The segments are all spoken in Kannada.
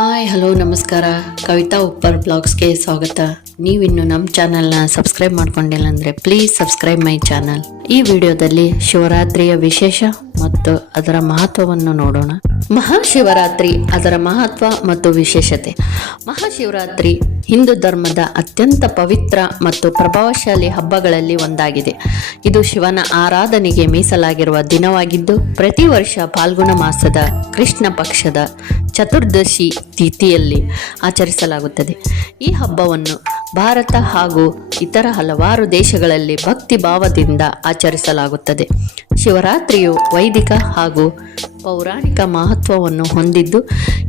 ಹಾಯ್ ಹಲೋ ನಮಸ್ಕಾರ. ಕವಿತಾ ಉಪ್ಪರ್ ಬ್ಲಾಗ್ಸ್ಗೆ ಸ್ವಾಗತ. ನೀವಿನ್ನು ನಮ್ಮ ಚಾನಲ್ನ ಸಬ್ಸ್ಕ್ರೈಬ್ ಮಾಡ್ಕೊಂಡಿಲ್ಲ ಅಂದರೆ ಪ್ಲೀಸ್ ಸಬ್ಸ್ಕ್ರೈಬ್ ಮೈ ಚಾನಲ್. ಈ ವಿಡಿಯೋದಲ್ಲಿ ಶಿವರಾತ್ರಿಯ ವಿಶೇಷ ಮತ್ತು ಅದರ ಮಹತ್ವವನ್ನು ನೋಡೋಣ. ಮಹಾಶಿವರಾತ್ರಿ, ಅದರ ಮಹತ್ವ ಮತ್ತು ವಿಶೇಷತೆ. ಮಹಾಶಿವರಾತ್ರಿ ಹಿಂದೂ ಧರ್ಮದ ಅತ್ಯಂತ ಪವಿತ್ರ ಮತ್ತು ಪ್ರಭಾವಶಾಲಿ ಹಬ್ಬಗಳಲ್ಲಿ ಒಂದಾಗಿದೆ. ಇದು ಶಿವನ ಆರಾಧನೆಗೆ ಮೀಸಲಾಗಿರುವ ದಿನವಾಗಿದ್ದು, ಪ್ರತಿ ವರ್ಷ ಫಾಲ್ಗುಣ ಮಾಸದ ಕೃಷ್ಣ ಪಕ್ಷದ ಚತುರ್ದಶಿ ತಿಥಿಯಲ್ಲಿ ಆಚರಿಸಲಾಗುತ್ತದೆ. ಈ ಹಬ್ಬವನ್ನು ಭಾರತ ಹಾಗೂ ಇತರ ಹಲವಾರು ದೇಶಗಳಲ್ಲಿ ಭಕ್ತಿ ಭಾವದಿಂದ ಆಚರಿಸಲಾಗುತ್ತದೆ. ಶಿವರಾತ್ರಿಯು ವೈದಿಕ ಹಾಗೂ ಪೌರಾಣಿಕ ಮಹತ್ವವನ್ನು ಹೊಂದಿದ್ದು,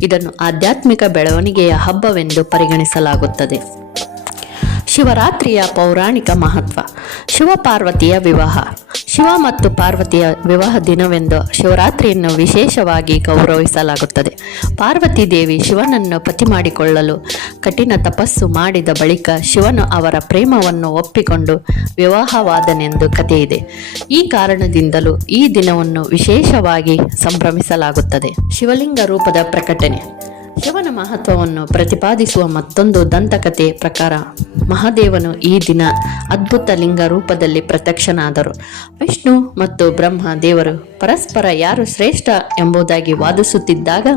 ಇದನ್ನು ಆಧ್ಯಾತ್ಮಿಕ ಬೆಳವಣಿಗೆಯ ಹಬ್ಬವೆಂದು ಪರಿಗಣಿಸಲಾಗುತ್ತದೆ. ಶಿವರಾತ್ರಿಯ ಪೌರಾಣಿಕ ಮಹತ್ವ. ಶಿವ ಪಾರ್ವತಿಯ ವಿವಾಹ. ಶಿವ ಮತ್ತು ಪಾರ್ವತಿಯ ವಿವಾಹ ದಿನವೆಂದು ಶಿವರಾತ್ರಿಯನ್ನು ವಿಶೇಷವಾಗಿ ಗೌರವಿಸಲಾಗುತ್ತದೆ. ಪಾರ್ವತಿ ದೇವಿ ಶಿವನನ್ನು ಪತಿ ಮಾಡಿಕೊಳ್ಳಲು ಕಠಿಣ ತಪಸ್ಸು ಮಾಡಿದ ಬಳಿಕ ಶಿವನು ಅವರ ಪ್ರೇಮವನ್ನು ಒಪ್ಪಿಕೊಂಡು ವಿವಾಹವಾದನೆಂದು ಕಥೆಯಿದೆ. ಈ ಕಾರಣದಿಂದಲೂ ಈ ದಿನವನ್ನು ವಿಶೇಷವಾಗಿ ಸಂಭ್ರಮಿಸಲಾಗುತ್ತದೆ. ಶಿವಲಿಂಗ ರೂಪದ ಪ್ರಕಟಣೆ. ಶಿವನ ಮಹತ್ವವನ್ನು ಪ್ರತಿಪಾದಿಸುವ ಮತ್ತೊಂದು ದಂತಕತೆ ಪ್ರಕಾರ, ಮಹಾದೇವನು ಈ ದಿನ ಅದ್ಭುತ ಲಿಂಗ ರೂಪದಲ್ಲಿ ಪ್ರತ್ಯಕ್ಷನಾದರು. ವಿಷ್ಣು ಮತ್ತು ಬ್ರಹ್ಮ ದೇವರು ಪರಸ್ಪರ ಯಾರು ಶ್ರೇಷ್ಠ ಎಂಬುದಾಗಿ ವಾದಿಸುತ್ತಿದ್ದಾಗ,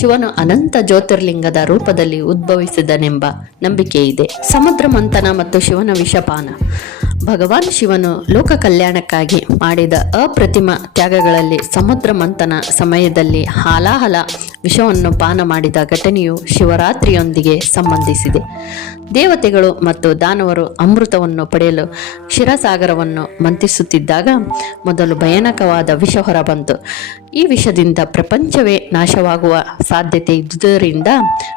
ಶಿವನು ಅನಂತ ಜ್ಯೋತಿರ್ಲಿಂಗದ ರೂಪದಲ್ಲಿ ಉದ್ಭವಿಸಿದನೆಂಬ ನಂಬಿಕೆ ಇದೆ ಸಮುದ್ರ ಮಂಥನ ಮತ್ತು ಶಿವನ ವಿಷಪಾನ. ಭಗವಾನ್ ಶಿವನು ಲೋಕ ಕಲ್ಯಾಣಕ್ಕಾಗಿ ಮಾಡಿದ ಅಪ್ರತಿಮ ತ್ಯಾಗಗಳಲ್ಲಿ ಸಮುದ್ರ ಮಂಥನ ಸಮಯದಲ್ಲಿ ಹಾಲಾಹಲ ವಿಷವನ್ನು ಪಾನ ಮಾಡಿದ ಘಟನೆಯು ಶಿವರಾತ್ರಿಯೊಂದಿಗೆ ಸಂಬಂಧಿಸಿದೆ. ದೇವತೆಗಳು ಮತ್ತು ದಾನವರು ಅಮೃತವನ್ನು ಪಡೆಯಲು ಕ್ಷೀರಸಾಗರವನ್ನು ಮಂತಿಸುತ್ತಿದ್ದಾಗ ಮೊದಲು ಭಯಾನಕವಾದ ವಿಷ ಹೊರಬಂತು. ಈ ವಿಷದಿಂದ ಪ್ರಪಂಚವೇ ನಾಶವಾಗುವ ಸಾಧ್ಯತೆ ಇದ್ದುದರಿಂದ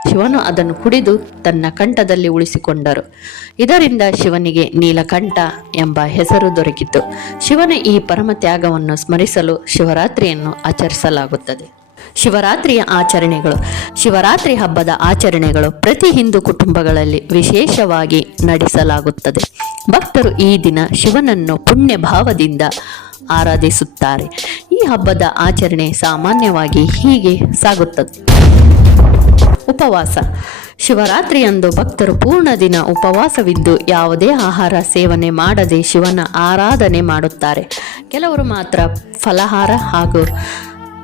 ಶಿವನು ಅದನ್ನು ಕುಡಿದು ತನ್ನ ಕಂಠದಲ್ಲಿ ಉಳಿಸಿಕೊಂಡರು. ಇದರಿಂದ ಶಿವನಿಗೆ ನೀಲಕಂಠ ಎಂಬ ಹೆಸರು ದೊರಕಿತು. ಶಿವನ ಈ ಪರಮ ತ್ಯಾಗವನ್ನು ಸ್ಮರಿಸಲು ಶಿವರಾತ್ರಿಯನ್ನು ಆಚರಿಸಲಾಗುತ್ತದೆ. ಶಿವರಾತ್ರಿಯ ಆಚರಣೆಗಳು. ಶಿವರಾತ್ರಿ ಹಬ್ಬದ ಆಚರಣೆಗಳು ಪ್ರತಿ ಹಿಂದೂ ಕುಟುಂಬಗಳಲ್ಲಿ ವಿಶೇಷವಾಗಿ ನಡೆಸಲಾಗುತ್ತದೆ. ಭಕ್ತರು ಈ ದಿನ ಶಿವನನ್ನು ಪುಣ್ಯ ಭಾವದಿಂದ ಆರಾಧಿಸುತ್ತಾರೆ. ಈ ಹಬ್ಬದ ಆಚರಣೆ ಸಾಮಾನ್ಯವಾಗಿ ಹೀಗೆ ಸಾಗುತ್ತದೆ. ಉಪವಾಸ. ಶಿವರಾತ್ರಿಯಂದು ಭಕ್ತರು ಪೂರ್ಣ ದಿನ ಉಪವಾಸವಿದ್ದು ಯಾವುದೇ ಆಹಾರ ಸೇವನೆ ಮಾಡದೆ ಶಿವನ ಆರಾಧನೆ ಮಾಡುತ್ತಾರೆ. ಕೆಲವರು ಮಾತ್ರ ಫಲಹಾರ ಹಾಗೂ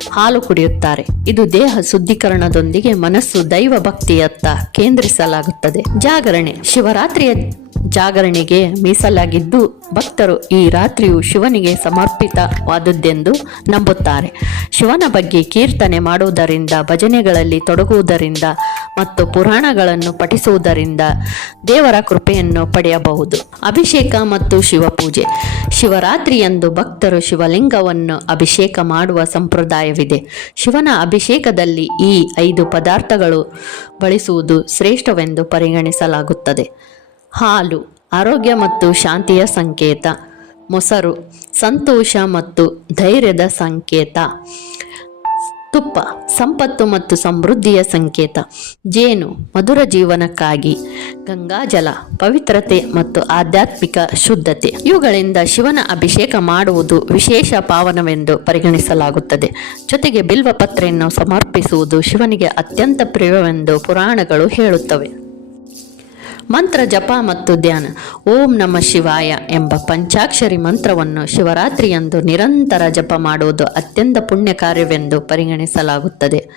ಹಾಲು ಕುಡಿಯುತ್ತಾರೆ. ಇದು ದೇಹ ಶುದ್ಧೀಕರಣದೊಂದಿಗೆ ಮನಸ್ಸು ದೈವ ಭಕ್ತಿಯತ್ತ ಕೇಂದ್ರಿಸಲಾಗುತ್ತದೆ. ಜಾಗರಣೆ. ಶಿವರಾತ್ರಿಯ ಜಾಗರಣೆಗೆ ಮೀಸಲಾಗಿದ್ದು ಭಕ್ತರು ಈ ರಾತ್ರಿಯು ಶಿವನಿಗೆ ಸಮರ್ಪಿತವಾದುದೆಂದು ನಂಬುತ್ತಾರೆ. ಶಿವನ ಬಗ್ಗೆ ಕೀರ್ತನೆ ಮಾಡುವುದರಿಂದ, ಭಜನೆಗಳಲ್ಲಿ ತೊಡಗುವುದರಿಂದ ಮತ್ತು ಪುರಾಣಗಳನ್ನು ಪಠಿಸುವುದರಿಂದ ದೇವರ ಕೃಪೆಯನ್ನು ಪಡೆಯಬಹುದು. ಅಭಿಷೇಕ ಮತ್ತು ಶಿವಪೂಜೆ. ಶಿವರಾತ್ರಿಯಂದು ಭಕ್ತರು ಶಿವಲಿಂಗವನ್ನು ಅಭಿಷೇಕ ಮಾಡುವ ಸಂಪ್ರದಾಯವಿದೆ. ಶಿವನ ಅಭಿಷೇಕದಲ್ಲಿ ಈ ಐದು ಪದಾರ್ಥಗಳು ಬಳಸುವುದು ಶ್ರೇಷ್ಠವೆಂದು ಪರಿಗಣಿಸಲಾಗುತ್ತದೆ. ಹಾಲು, ಆರೋಗ್ಯ ಮತ್ತು ಶಾಂತಿಯ ಸಂಕೇತ. ಮೊಸರು, ಸಂತೋಷ ಮತ್ತು ಧೈರ್ಯದ ಸಂಕೇತ. ತುಪ್ಪ, ಸಂಪತ್ತು ಮತ್ತು ಸಮೃದ್ಧಿಯ ಸಂಕೇತ. ಜೇನು, ಮಧುರ ಜೀವನಕ್ಕಾಗಿ. ಗಂಗಾಜಲ ಪವಿತ್ರತೆ ಮತ್ತು ಆಧ್ಯಾತ್ಮಿಕ ಶುದ್ಧತೆ. ಇವುಗಳಿಂದ ಶಿವನ ಅಭಿಷೇಕ ಮಾಡುವುದು ವಿಶೇಷ ಪಾವನವೆಂದು ಪರಿಗಣಿಸಲಾಗುತ್ತದೆ. ಜೊತೆಗೆ ಬಿಲ್ವ ಪತ್ರೆಯನ್ನು ಸಮರ್ಪಿಸುವುದು ಶಿವನಿಗೆ ಅತ್ಯಂತ ಪ್ರಿಯವೆಂದು ಪುರಾಣಗಳು ಹೇಳುತ್ತವೆ. ಮಂತ್ರ ಜಪ ಮತ್ತು ಧ್ಯಾನ. ಓಂ ನಮ ಶಿವಾಯ ಎಂಬ ಪಂಚಾಕ್ಷರಿ ಮಂತ್ರವನ್ನು ಶಿವರಾತ್ರಿಯಂದು ನಿರಂತರ ಜಪ ಮಾಡುವುದು ಅತ್ಯಂತ ಪುಣ್ಯ ಕಾರ್ಯವೆಂದು ಪರಿಗಣಿಸಲಾಗುತ್ತದೆ.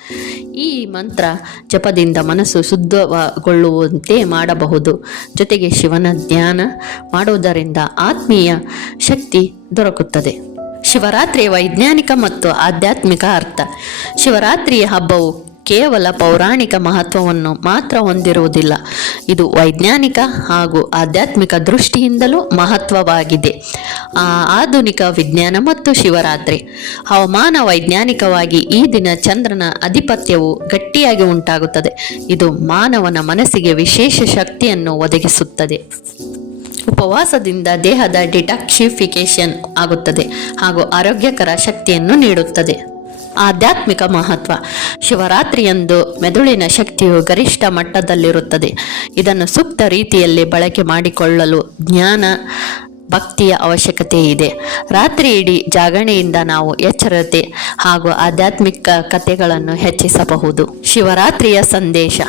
ಈ ಮಂತ್ರ ಜಪದಿಂದ ಮನಸ್ಸು ಶುದ್ಧಗೊಳ್ಳುವಂತೆ ಮಾಡಬಹುದು. ಜೊತೆಗೆ ಶಿವನ ಧ್ಯಾನ ಮಾಡುವುದರಿಂದ ಆತ್ಮೀಯ ಶಕ್ತಿ ದೊರಕುತ್ತದೆ. ಶಿವರಾತ್ರಿಯ ವೈಜ್ಞಾನಿಕ ಮತ್ತು ಆಧ್ಯಾತ್ಮಿಕ ಅರ್ಥ. ಶಿವರಾತ್ರಿಯ ಹಬ್ಬವು ಕೇವಲ ಪೌರಾಣಿಕ ಮಹತ್ವವನ್ನು ಮಾತ್ರ ಹೊಂದಿರುವುದಿಲ್ಲ. ಇದು ವೈಜ್ಞಾನಿಕ ಹಾಗೂ ಆಧ್ಯಾತ್ಮಿಕ ದೃಷ್ಟಿಯಿಂದಲೂ ಮಹತ್ವವಾಗಿದೆ. ಆಧುನಿಕ ವಿಜ್ಞಾನ ಮತ್ತು ಶಿವರಾತ್ರಿ. ಹವಾಮಾನ ವೈಜ್ಞಾನಿಕವಾಗಿ ಈ ದಿನ ಚಂದ್ರನ ಅಧಿಪತ್ಯವು ಗಟ್ಟಿಯಾಗಿ ಉಂಟಾಗುತ್ತದೆ. ಇದು ಮಾನವನ ಮನಸ್ಸಿಗೆ ವಿಶೇಷ ಶಕ್ತಿಯನ್ನು ಒದಗಿಸುತ್ತದೆ. ಉಪವಾಸದಿಂದ ದೇಹದ ಡಿಟಾಕ್ಸಿಫಿಕೇಶನ್ ಆಗುತ್ತದೆ ಹಾಗೂ ಆರೋಗ್ಯಕರ ಶಕ್ತಿಯನ್ನು ನೀಡುತ್ತದೆ. ಆಧ್ಯಾತ್ಮಿಕ ಮಹತ್ವ. ಶಿವರಾತ್ರಿಯಂದು ಮೆದುಳಿನ ಶಕ್ತಿಯು ಗರಿಷ್ಠ ಮಟ್ಟದಲ್ಲಿರುತ್ತದೆ. ಇದನ್ನು ಸೂಕ್ತ ರೀತಿಯಲ್ಲಿ ಬಳಕೆ ಮಾಡಿಕೊಳ್ಳಲು ಜ್ಞಾನ, ಭಕ್ತಿಯ ಅವಶ್ಯಕತೆ ಇದೆ. ರಾತ್ರಿ ಇಡೀ ಜಾಗರಣೆಯಿಂದ ನಾವು ಎಚ್ಚರತೆ ಹಾಗೂ ಆಧ್ಯಾತ್ಮಿಕ ಕಥೆಗಳನ್ನು ಹೆಚ್ಚಿಸಬಹುದು. ಶಿವರಾತ್ರಿಯ ಸಂದೇಶ.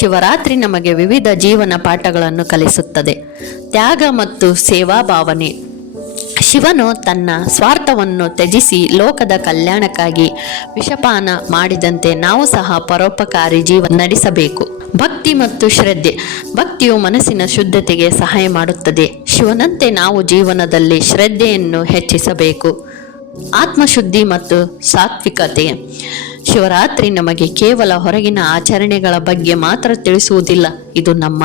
ಶಿವರಾತ್ರಿ ನಮಗೆ ವಿವಿಧ ಜೀವನ ಪಾಠಗಳನ್ನು ಕಲಿಸುತ್ತದೆ. ತ್ಯಾಗ ಮತ್ತು ಸೇವಾ ಭಾವನೆ. ಶಿವನು ತನ್ನ ಸ್ವಾರ್ಥವನ್ನು ತ್ಯಜಿಸಿ ಲೋಕದ ಕಲ್ಯಾಣಕ್ಕಾಗಿ ವಿಷಪಾನ ಮಾಡಿದಂತೆ ನಾವು ಸಹ ಪರೋಪಕಾರಿ ಜೀವನ ನಡೆಸಬೇಕು. ಭಕ್ತಿ ಮತ್ತು ಶ್ರದ್ಧೆ. ಭಕ್ತಿಯು ಮನಸ್ಸಿನ ಶುದ್ಧತೆಗೆ ಸಹಾಯ ಮಾಡುತ್ತದೆ. ಶಿವನಂತೆ ನಾವು ಜೀವನದಲ್ಲಿ ಶ್ರದ್ಧೆಯನ್ನು ಹೆಚ್ಚಿಸಬೇಕು. ಆತ್ಮಶುದ್ಧಿ ಮತ್ತು ಸಾತ್ವಿಕತೆ. ಶಿವರಾತ್ರಿ ನಮಗೆ ಕೇವಲ ಹೊರಗಿನ ಆಚರಣೆಗಳ ಬಗ್ಗೆ ಮಾತ್ರ ತಿಳಿಸುವುದಿಲ್ಲ. ಇದು ನಮ್ಮ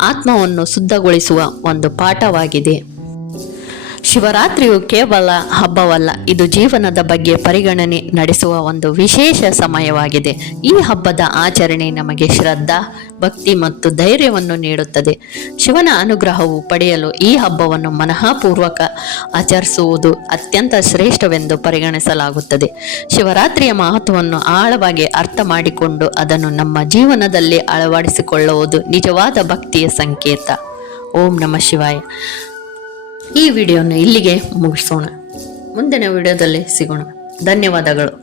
ಆತ್ಮವನ್ನು ಶುದ್ಧಗೊಳಿಸುವ ಒಂದು ಪಾಠವಾಗಿದೆ. ಶಿವರಾತ್ರಿಯು ಕೇವಲ ಹಬ್ಬವಲ್ಲ, ಇದು ಜೀವನದ ಬಗ್ಗೆ ಪರಿಗಣನೆ ನಡೆಸುವ ಒಂದು ವಿಶೇಷ ಸಮಯವಾಗಿದೆ. ಈ ಹಬ್ಬದ ಆಚರಣೆ ನಮಗೆ ಶ್ರದ್ಧಾ, ಭಕ್ತಿ ಮತ್ತು ಧೈರ್ಯವನ್ನು ನೀಡುತ್ತದೆ. ಶಿವನ ಅನುಗ್ರಹವು ಪಡೆಯಲು ಈ ಹಬ್ಬವನ್ನು ಮನಃಪೂರ್ವಕ ಆಚರಿಸುವುದು ಅತ್ಯಂತ ಶ್ರೇಷ್ಠವೆಂದು ಪರಿಗಣಿಸಲಾಗುತ್ತದೆ. ಶಿವರಾತ್ರಿಯ ಮಹತ್ವವನ್ನು ಆಳವಾಗಿ ಅರ್ಥ ಮಾಡಿಕೊಂಡು ಅದನ್ನು ನಮ್ಮ ಜೀವನದಲ್ಲಿ ಅಳವಡಿಸಿಕೊಳ್ಳುವುದು ನಿಜವಾದ ಭಕ್ತಿಯ ಸಂಕೇತ. ಓಂ ನಮಃ ಶಿವಾಯ. ಈ ವಿಡಿಯೋನ ಇಲ್ಲಿಗೆ ಮುಗಿಸೋಣ. ಮುಂದಿನ ವಿಡಿಯೋದಲ್ಲಿ ಸಿಗೋಣ. ಧನ್ಯವಾದಗಳು.